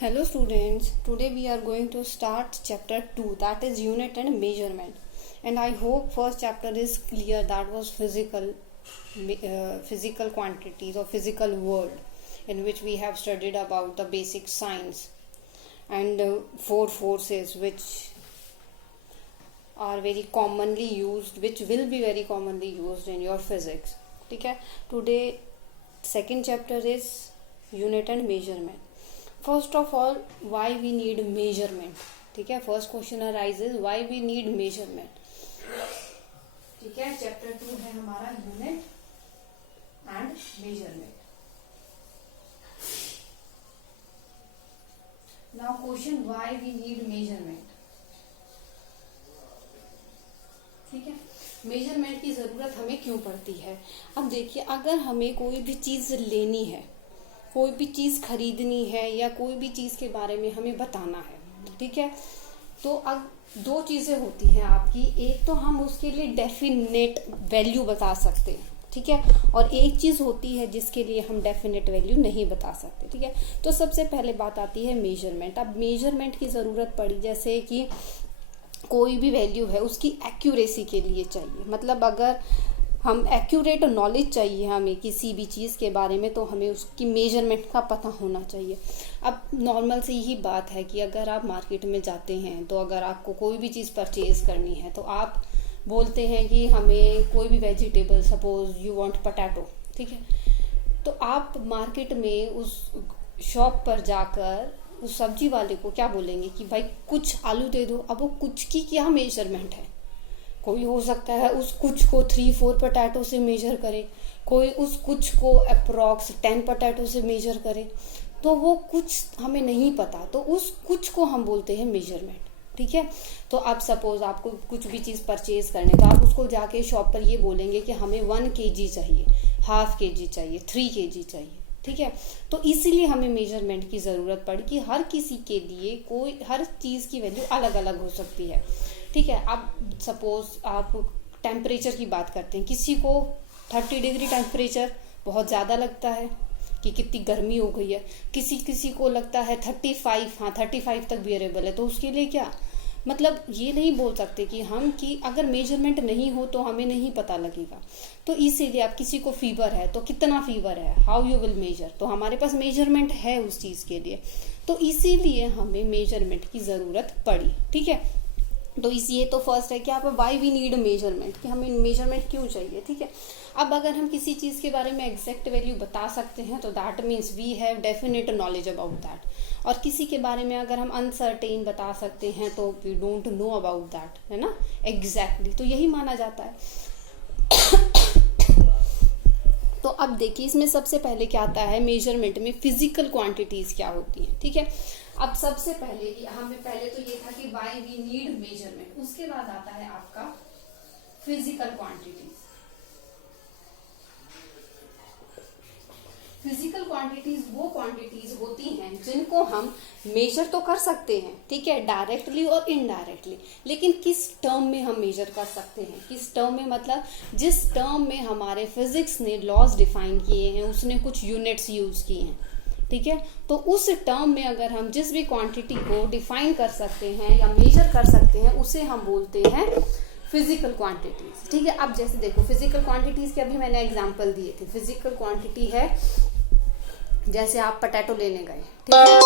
Hello students, today we are going to start chapter 2, that is unit and measurement. And I hope first chapter is clear, that was physical quantities or physical world, in which we have studied about the basic science and four forces which are very commonly used, which will be very commonly used in your physics. Okay? Today second chapter is unit and measurement. First of all why we need measurement. ठीक है, first question arises why we need measurement. ठीक है, chapter 2 है हमारा unit and measurement. Now question why we need measurement. ठीक है, measurement की जरूरत हमें क्यों पड़ती है. अब देखिए, अगर हमें कोई भी चीज लेनी है, कोई भी चीज़ खरीदनी है या कोई भी चीज़ के बारे में हमें बताना है, ठीक है, तो अब दो चीज़ें होती हैं आपकी. एक तो हम उसके लिए डेफिनेट वैल्यू बता सकते हैं, ठीक है, और एक चीज़ होती है जिसके लिए हम डेफिनेट वैल्यू नहीं बता सकते. ठीक है, तो सबसे पहले बात आती है मेजरमेंट. अब मेजरमेंट की ज़रूरत पड़ी, जैसे कि कोई भी वैल्यू है उसकी एक्यूरेसी के लिए चाहिए. मतलब अगर हम एक्यूरेट नॉलेज चाहिए हमें किसी भी चीज़ के बारे में, तो हमें उसकी मेजरमेंट का पता होना चाहिए. अब नॉर्मल सी ही बात है कि अगर आप मार्केट में जाते हैं, तो अगर आपको कोई भी चीज़ परचेज करनी है, तो आप बोलते हैं कि हमें कोई भी vegetable, suppose you want potato, ठीक है, तो आप मार्केट में उस शॉप पर जाकर उस सब्जी वाले को क्या बोलेंगे कि भाई कुछ आलू दे दो. अब वो कुछ की क्या मेजरमेंट है. कोई हो सकता है उस कुछ को 3-4 पोटैटो से मेजर करे, कोई उस कुछ को अप्रॉक्स 10 पोटैटो से मेजर करे, तो वो कुछ हमें नहीं पता, तो उस कुछ को हम बोलते हैं मेजरमेंट. ठीक है, तो आप सपोज आपको कुछ भी चीज़ परचेज करने, तो आप उसको जाके शॉप पर ये बोलेंगे कि हमें 1 kg चाहिए, 1/2 kg चाहिए, 3 kg चाहिए. ठीक है, तो इसीलिए हमें मेजरमेंट की ज़रूरत पड़ी कि हर किसी के लिए कोई हर चीज़ की वैल्यू अलग अलग हो सकती है. ठीक है, अब सपोज आप टेम्परेचर की बात करते हैं, किसी को 30 डिग्री टेम्परेचर बहुत ज़्यादा लगता है कि कितनी गर्मी हो गई है, किसी को लगता है 35, हाँ 35 तक बियरेबल है. तो उसके लिए क्या, मतलब ये नहीं बोल सकते कि हम कि अगर मेजरमेंट नहीं हो तो हमें नहीं पता लगेगा. तो इसीलिए आप किसी को फीवर है, तो कितना फीवर है, हाउ यू विल मेजर, तो हमारे पास मेजरमेंट है उस चीज़ के लिए. तो इसीलिए हमें मेजरमेंट की ज़रूरत पड़ी. ठीक है, तो ये तो फर्स्ट है कि आप वाई वी नीड मेजरमेंट, कि हमें मेजरमेंट क्यों चाहिए. ठीक है, अब अगर हम किसी चीज़ के बारे में एग्जैक्ट वैल्यू बता सकते हैं, तो that means we have definite knowledge about that. और किसी के बारे में अगर हम अनसर्टेन बता सकते हैं, तो we don't know about that, है ना, एग्जैक्टली. तो यही माना जाता है. तो अब देखिए, इसमें सबसे पहले क्या आता है मेजरमेंट में, फिजिकल क्वांटिटीज क्या होती हैं. ठीक है, अब सबसे पहले हमें पहले तो ये था कि वाई वी नीड मेजरमेंट, उसके बाद आता है आपका फिजिकल क्वांटिटीज. फिजिकल क्वांटिटीज वो क्वांटिटीज होती हैं जिनको हम मेजर तो कर सकते हैं, ठीक है, डायरेक्टली और इनडायरेक्टली, लेकिन किस टर्म में हम मेजर कर सकते हैं. किस टर्म में, मतलब जिस टर्म में हमारे फिजिक्स ने लॉज डिफाइन किए हैं, उसने कुछ यूनिट्स यूज किए हैं. ठीक है, तो उस टर्म में अगर हम जिस भी क्वांटिटी को डिफाइन कर सकते हैं या मेजर कर सकते हैं, उसे हम बोलते हैं फिजिकल क्वांटिटीज. ठीक है, अब जैसे देखो, फिजिकल क्वांटिटीज के अभी मैंने एग्जांपल दिए थे. फिजिकल क्वांटिटी है, जैसे आप पोटैटो लेने गए, ठीक है,